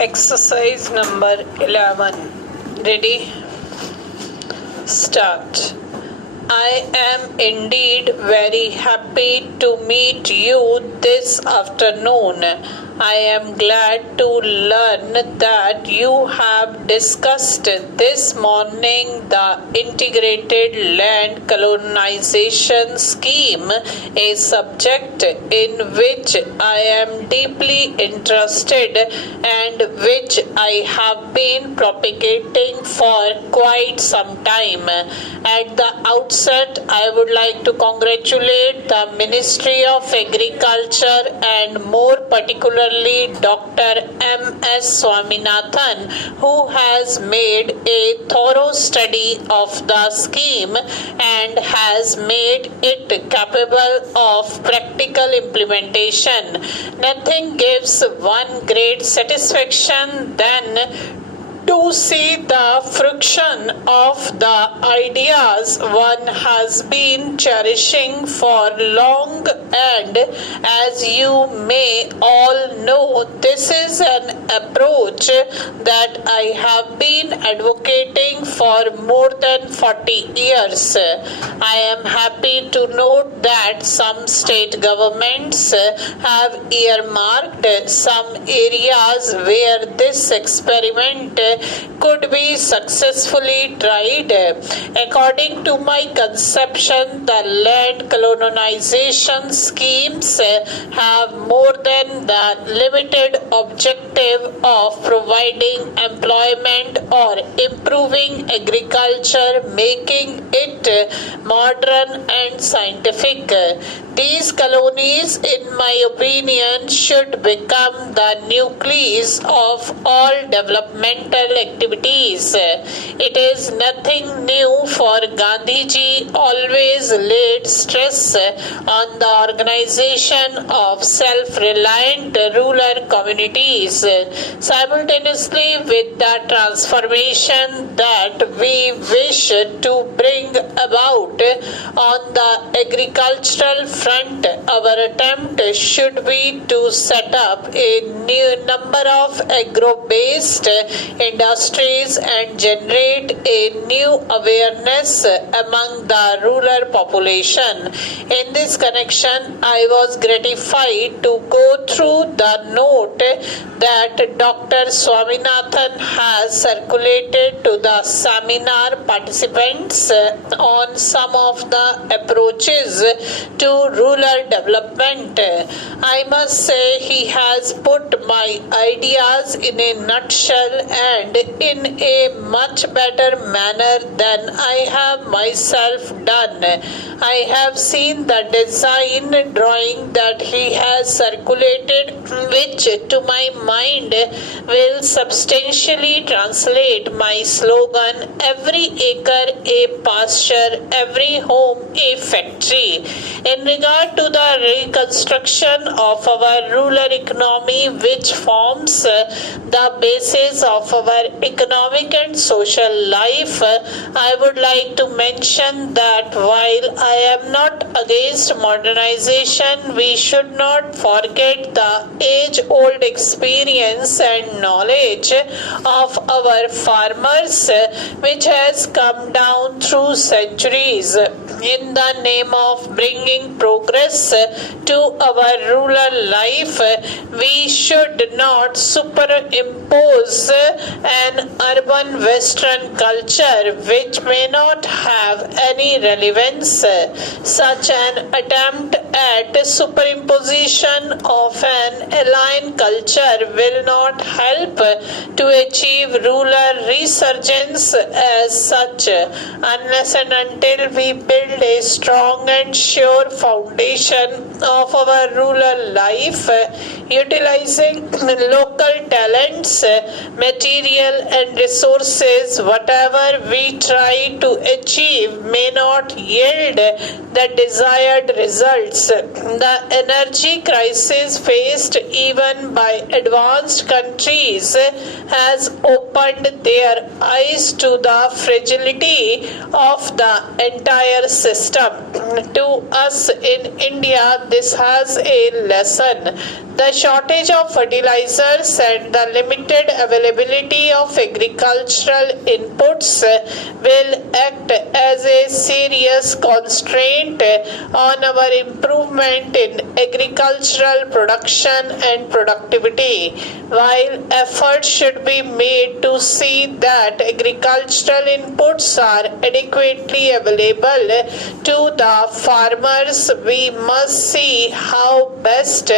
Exercise number 11. Ready? Start. I am indeed very happy to meet you this afternoon. I am glad to learn that you have discussed this morning the integrated land colonization scheme, a subject in which I am deeply interested and which I have been propagating for quite some time. At the outset, I would like to congratulate the Ministry of Agriculture and more particularly Dr. M.S. Swaminathan, who has made a thorough study of the scheme and has made it capable of practical implementation. Nothing gives one great satisfaction than to see the fruition of the ideas one has been cherishing for long, and as you may all know, this is an approach that I have been advocating for more than 40 years. I am happy to note that some state governments have earmarked some areas where this experiment could be successfully tried. According to my conception, the land colonization schemes have more than the limited objective of providing employment or improving agriculture, making it modern and scientific. These colonies, in my opinion, should become the nucleus of all developmental activities. It is nothing new for Gandhiji always laid stress on the organization of self-reliant rural communities. Simultaneously with the transformation that we wish to bring about on the agricultural front, our attempt should be to set up a new number of agro-based industries and generate a new awareness among the rural population. In this connection, I was gratified to go through the note that Dr. Swaminathan has circulated to the seminar participants on some of the approaches to rural development. I must say he has put my ideas in a nutshell and in a much better manner than I have myself done. I have seen the design drawing that he has circulated, which to my mind will substantially translate my slogan, every acre a pasture, every home a factory. In regard to the reconstruction of our rural economy, which forms the basis of our economic and social life, I would like to mention that while I am not against modernization, we should not forget the age-old experience and knowledge of our farmers, which has come down through centuries. In the name of bringing progress to our rural life, we should not superimpose an urban Western culture which may not have any relevance. Such an attempt at superimposition of an alien culture will not help to achieve rural resurgence as such, unless and until we build a strong and sure foundation of our rural life, utilizing local talents, material and resources. Whatever we try to achieve may not yield the desired results. Yes, the energy crisis faced even by advanced countries has opened their eyes to the fragility of the entire system. To us in India, this has a lesson. The shortage of fertilizers and the limited availability of agricultural inputs will act as a serious constraint on our improvement in agricultural production and productivity. While efforts should be made to see that agricultural inputs are adequately available to the farmers, we must see how best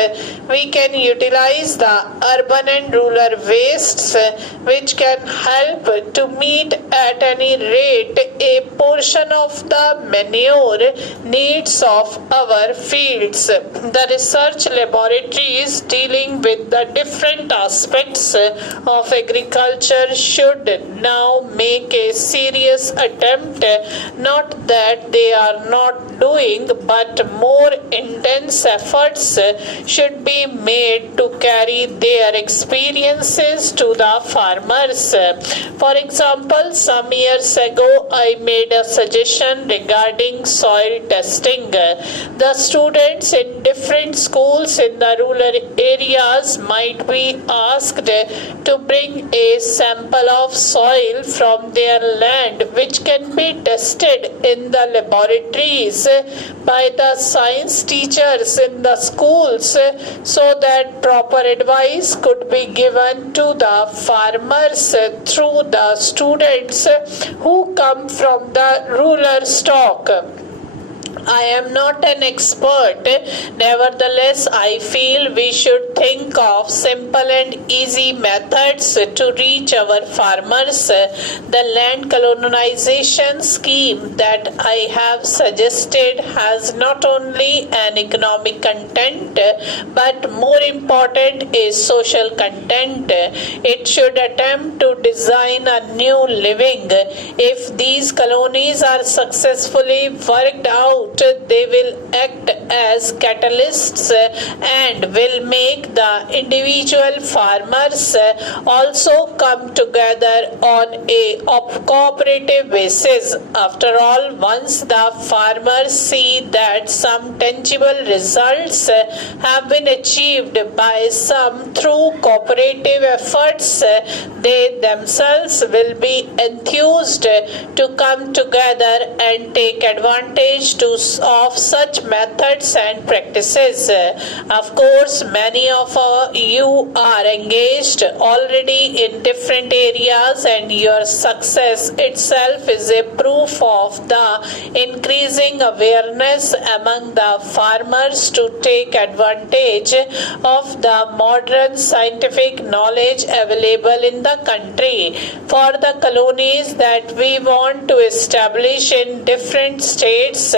we can utilize the urban and rural wastes which can help to meet at any rate a portion of the manure needs of our fields. The research laboratories dealing with the different aspects of agriculture should now make a serious attempt, not that they are not doing, but more intense efforts should be made to carry their experiences to the farmers. For example, some years ago I made a suggestion regarding soil testing. The students in different schools in the rural areas might be asked to bring a sample of soil from their land which can be tested in the laboratories by the science teachers in the schools so that proper advice could be given to the farmers through the students who come from the rural stock. I am not an expert. Nevertheless, I feel we should think of simple and easy methods to reach our farmers. The land colonization scheme that I have suggested has not only an economic content but more important is social content. It should attempt to design a new living. If these colonies are successfully worked out, they will act as catalysts and will make the individual farmers also come together on a cooperative basis. After all, once the farmers see that some tangible results have been achieved by some through cooperative efforts, they themselves will be enthused to come together and take advantage of such methods and practices. Of course, many of you are engaged already in different areas, and your success itself is a proof of the increasing awareness among the farmers to take advantage of the modern scientific knowledge available in the country. For the colonies that we want to establish in different states,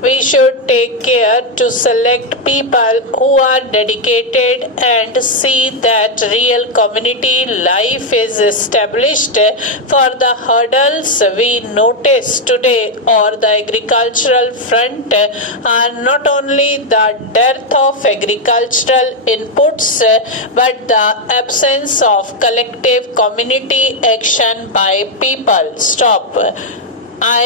we should take care to select people who are dedicated and see that real community life is established. For the hurdles we notice today or the agricultural front are not only the dearth of agricultural inputs but the absence of collective community action by people. Stop. I